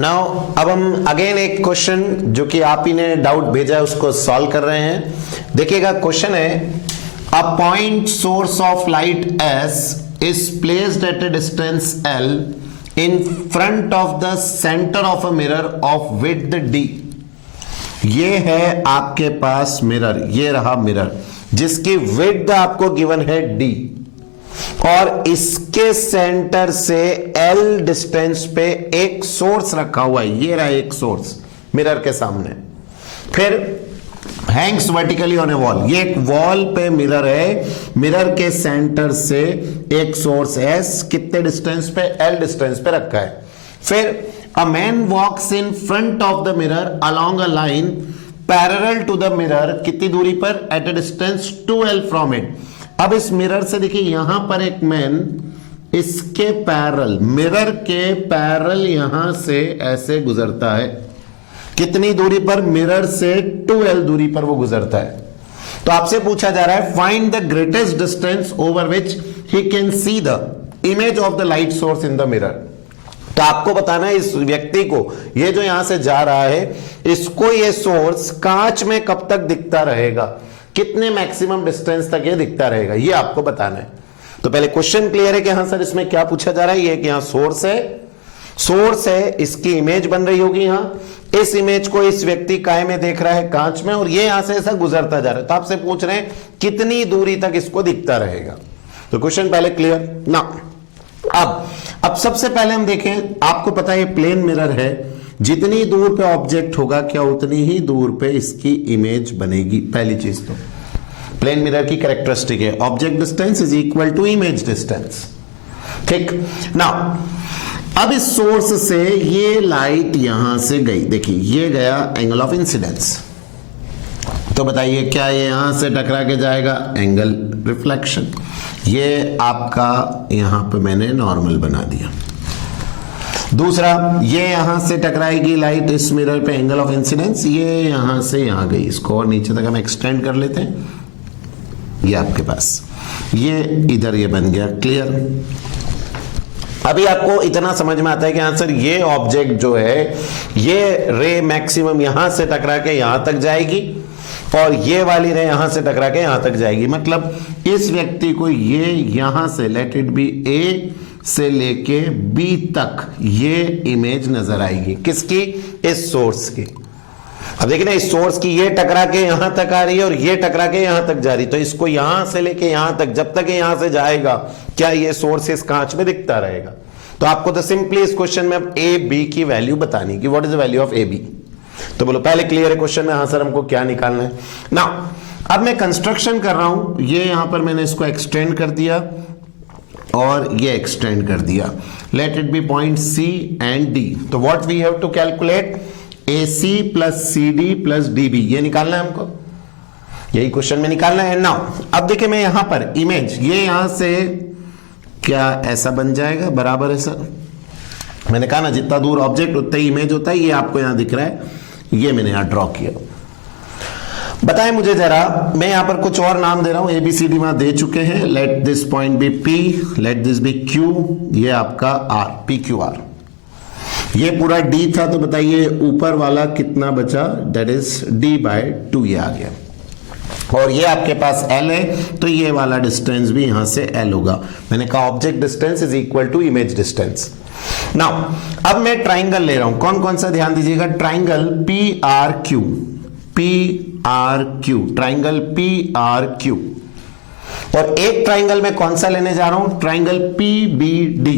Now अब हम again एक क्वेश्चन जो कि आप ही ने डाउट भेजा है उसको सॉल्व कर रहे हैं। देखिएगा क्वेश्चन है, a point source of light S is placed at A distance L in front of the centre of a mirror of width D. ये है आपके पास मिरर, ये रहा मिरर जिसकी विड्थ आपको गिवन है डी और इसके सेंटर से L डिस्टेंस पे एक सोर्स रखा हुआ है। ये रहा एक सोर्स मिरर के सामने, फिर Hanks vertically on A wall. ये एक वॉल पे मिरर है, मिरर के सेंटर से एक सोर्स S कितने डिस्टेंस पे, L डिस्टेंस पे रखा है। फिर a man walks in front of the mirror along a line parallel to the mirror, कितनी दूरी पर, at a distance 2L from it. अब इस मिरर से देखिए यहां पर एक मैन इसके पैरेलल, मिरर के पैरेलल यहां से ऐसे गुजरता है। कितनी दूरी पर, मिरर से 2L दूरी पर वो गुजरता है। तो आपसे पूछा जा रहा है find the greatest distance over which he can see the image of the light source in the mirror. तो आपको बताना है इस व्यक्ति को, ये जो यहां से जा रहा है, इसको ये सोर्स कांच में कब तक दिखता रहेगा, कितने मैक्सिमम डिस्टेंस तक ये दिखता रहेगा, ये आपको बताना है। तो पहले क्वेश्चन क्लियर है कि हाँ सर इसमें क्या पूछा जा रहा है। ये कि यहां सोर्स है, इसकी इमेज बन रही होगी यहां, इस इमेज को इस व्यक्ति काय में देख रहा है, कांच में, और ये यहां से ऐसा गुजरता जा रहा है। तो आपसे पूछ रहे हैं कितनी दूरी तक इसको दिखता रहेगा। तो क्वेश्चन पहले क्लियर ना। अब सबसे पहले हम देखें, आपको पता है ये प्लेन मिरर है, जितनी दूर पे ऑब्जेक्ट होगा क्या उतनी ही दूर पे इसकी इमेज बनेगी। पहली चीज तो प्लेन मिरर की कैरेक्टरिस्टिक है, object distance is equal to image distance. ठीक ना, अब इस सोर्स से ये लाइट यहां से गई, देखिए ये गया एंगल ऑफ इंसिडेंस। तो बताइए क्या ये यहां से टकरा के जाएगा, एंगल रिफ्लेक्शन। ये आपका यहां पे मैंने नॉर्मल बना दिया। दूसरा, ये यहां से टकराएगी लाइट इस मिरर पे, एंगल ऑफ इंसिडेंस, ये यहां से यहां गई। इसको और नीचे तक हम एक्सटेंड कर लेते हैं। ये आपके पास ये इधर ये बन गया, क्लियर। अभी आपको इतना समझ में आता है कि हाँ सर ये ऑब्जेक्ट जो है ये रे मैक्सिमम यहां से टकरा के यहां तक जाएगी और ये वाली रे यहां से टकरा के यहां तक जाएगी। मतलब इस व्यक्ति को ये यहां से लेट इट बी ए से लेके बी तक ये इमेज नजर आएगी, किसकी, इस सोर्स की। अब देखिए ना, इस सोर्स की ये टकरा के यहां तक आ रही है और ये टकरा के यहां तक जा रही है। तो इसको यहां से लेके यहां तक, जब तक यहां से जाएगा क्या ये सोर्स इस कांच में दिखता रहेगा। तो आपको तो सिंपली इस क्वेश्चन में अब ए बी की वैल्यू बतानी कि what is the value of A B. तो बोलो पहले क्लियर है क्वेश्चन में, हाँ सर हमको क्या निकालना है ना। अब मैं कंस्ट्रक्शन कर रहा हूं, ये यहां पर मैंने इसको एक्सटेंड कर दिया और ये एक्सटेंड कर दिया। Let it be point C and D. तो what we have to calculate, AC plus CD plus DB, ये निकालना है हमको, यही क्वेश्चन में निकालना है। नाउ अब देखिए मैं यहां पर इमेज, ये यहां से क्या ऐसा बन जाएगा, बराबर है सर। मैंने कहा ना जितना दूर ऑब्जेक्ट उतना ही इमेज होता है। ये आपको यहां दिख रहा है, ये मैंने यहां ड्रॉ किया। बताएं मुझे जरा, मैं यहां पर कुछ और नाम दे रहा हूं, ABCD वहां दे चुके हैं। Let this point be P, let this be Q, ये आपका R, PQR। ये पूरा D था, तो बताइए ऊपर वाला कितना बचा, दैट इज D/2, ये आ गया। और ये आपके पास L है, तो ये वाला डिस्टेंस भी यहां से L होगा। मैंने कहा object distance is equal to image distance. Now अब मैं ट्राइंगल ले रहा हूं, कौन कौन सा ध्यान दीजिएगा, ट्राइंगल PRQ, ट्राइंगल PRQ। और एक ट्राइंगल में कौन सा लेने जा रहा हूं, ट्राइंगल PBD।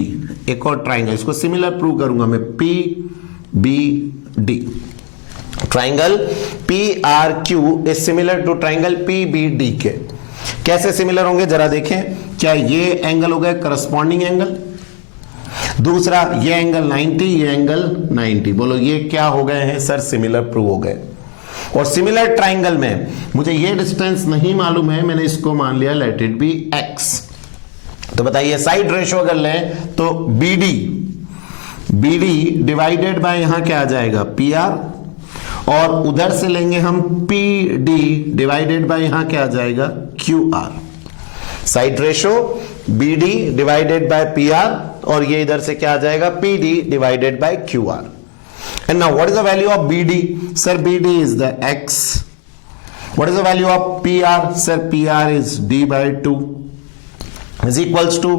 एक और ट्राइंगल, इसको सिमिलर प्रूव करूंगा मैं, PBD। Triangle PRQ is similar to triangle PBD के। कैसे सिमिलर होंगे जरा देखें, क्या ये एंगल हो गया करस्पॉन्डिंग एंगल, दूसरा ये एंगल 90, ये एंगल 90। बोलो ये क्या हो गए हैं सर, सिमिलर प्रूव हो गए। और सिमिलर ट्राइंगल में मुझे ये डिस्टेंस नहीं मालूम है, मैंने इसको मान लिया लेट इट बी x। तो बताइए साइड रेशो अगर लें तो BD डिवाइडेड बाय यहां क्या आ जाएगा, PR, और उधर से लेंगे हम PD डिवाइडेड बाय यहां क्या आ जाएगा, QR। Side ratio BD divided by PR और ये इधर से क्या आ जाएगा, PD divided by QR। And now what is the value of BD? Sir, BD is the x. What is the value of PR? Sir, PR is d by 2 is equals to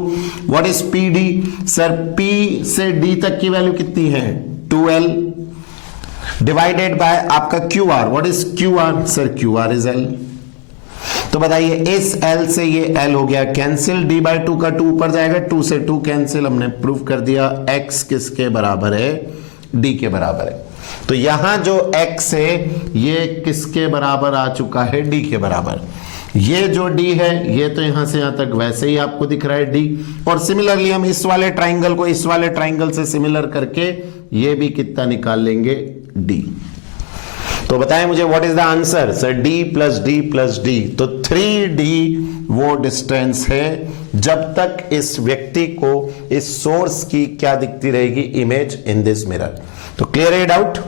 what is PD? Sir, P से D तक की value कितनी है? 2L divided by आपका QR. What is QR? Sir, QR is L. तो बताइए इस L से ये L हो गया कैंसिल, d बाई 2 का 2 ऊपर जाएगा, 2 से 2 कैंसिल, हमने प्रूव कर दिया x किसके बराबर है? d के बराबर है। तो यहां जो x है ये किसके बराबर आ चुका है? d के बराबर। ये जो d है ये तो यहां से यहां तक वैसे ही आपको दिख रहा है d, और सिमिलरली हम इस वाले ट्राइंगल को इस वाले ट्राइंगल से सिमिलर करके ये भी कितना निकाल लेंगे? d। तो बताएं मुझे what is the answer? Sir d plus D plus D, तो 3d वो डिस्टेंस है जब तक इस व्यक्ति को इस सोर्स की क्या दिखती रहेगी? Image in this mirror. तो क्लियर है डाउट?